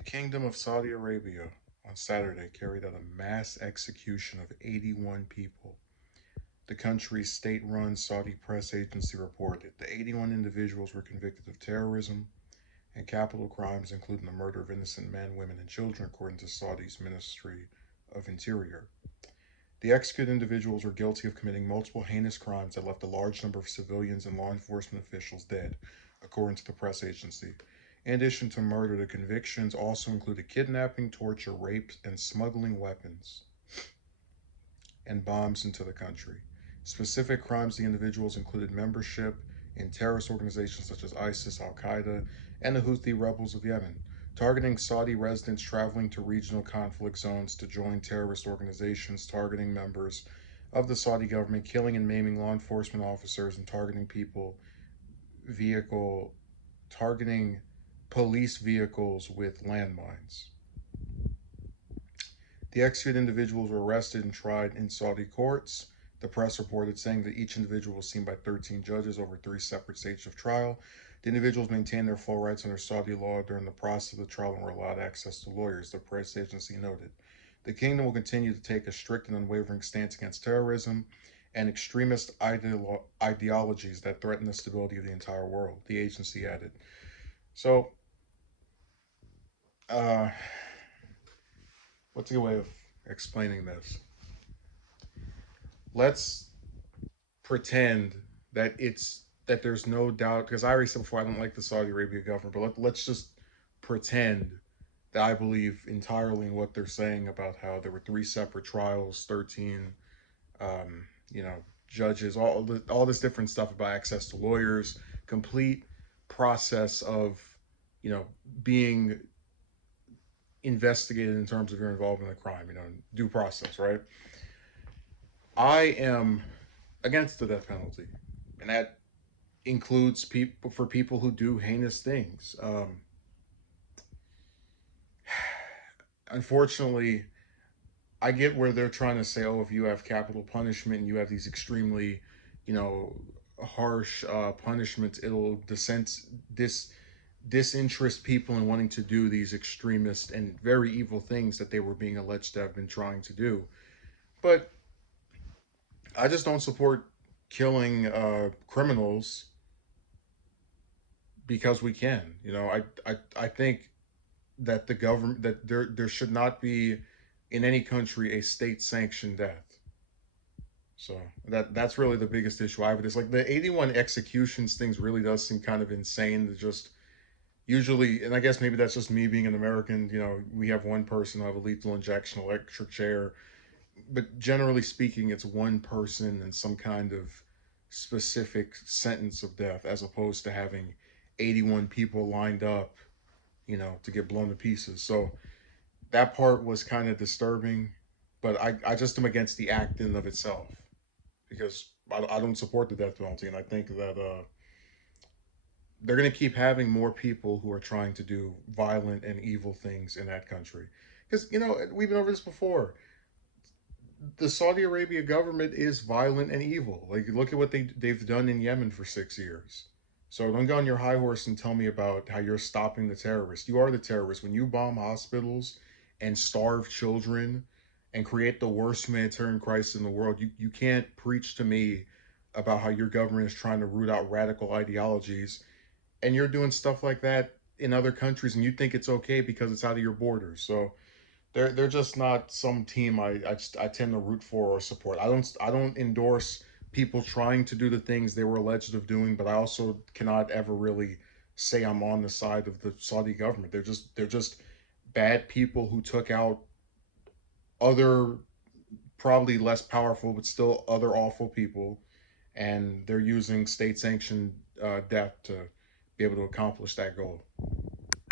The Kingdom of Saudi Arabia on Saturday carried out a mass execution of 81 people. The country's state run Saudi press agency reported the 81 individuals were convicted of terrorism and capital crimes, including the murder of innocent men, women, and children, according to Saudi's Ministry of Interior. The executed individuals were guilty of committing multiple heinous crimes that left a large number of civilians and law enforcement officials dead, according to the press agency. In addition to murder, the convictions also included kidnapping, torture, rape, and smuggling weapons and bombs into the country. Specific crimes the individuals included membership in terrorist organizations such as ISIS, Al Qaeda, and the Houthi rebels of Yemen, targeting Saudi residents traveling to regional conflict zones to join terrorist organizations, targeting members of the Saudi government, killing and maiming law enforcement officers, and vehicle targeting police vehicles with landmines. The executed individuals were arrested and tried in Saudi courts. The press reported saying that each individual was seen by 13 judges over 3 separate stages of trial. The individuals maintained their full rights under Saudi law during the process of the trial and were allowed access to lawyers, the press agency noted. The kingdom will continue to take a strict and unwavering stance against terrorism and extremist ideologies that threaten the stability of the entire world, the agency added. So, uh, what's a good way of explaining this? Let's pretend that there's no doubt, because I already said before I don't like the Saudi Arabia government, but let's just pretend that I believe entirely in what they're saying about how there were 3 separate trials, 13, um, you know, judges, all this different stuff about access to lawyers, complete process of, you know, being investigated in terms of your involvement in a crime, due process, right? I am against the death penalty, and that includes people who do heinous things. Unfortunately, I get where they're trying to say, oh, if you have capital punishment and you have these extremely, you know, harsh punishments, it'll disinterest people in wanting to do these extremist and very evil things that they were being alleged to have been trying to do. But I just don't support killing criminals because we can. I think that the government that there should not be in any country a state sanctioned death. So that's really the biggest issue I have with this. Like the 81 executions things really does seem kind of insane to just usually, and I guess maybe that's just me being an American. We have one person who have a lethal injection, electric chair, but generally speaking, it's one person and some kind of specific sentence of death, as opposed to having 81 people lined up, to get blown to pieces. So that part was kind of disturbing, but I just am against the act in of itself because I don't support the death penalty, and I think that they're going to keep having more people who are trying to do violent and evil things in that country. Because we've been over this before. The Saudi Arabia government is violent and evil. Like, look at what they've done in Yemen for 6 years. So don't go on your high horse and tell me about how you're stopping the terrorists. You are the terrorist when you bomb hospitals and starve children and create the worst humanitarian crisis in the world. You can't preach to me about how your government is trying to root out radical ideologies, and you're doing stuff like that in other countries, and you think it's okay because it's out of your borders. So they're just not some team I tend to root for or support. I don't endorse people trying to do the things they were alleged of doing, but I also cannot ever really say I'm on the side of the Saudi government. They're just bad people who took out other probably less powerful but still other awful people, and they're using state sanctioned death to be able to accomplish that goal.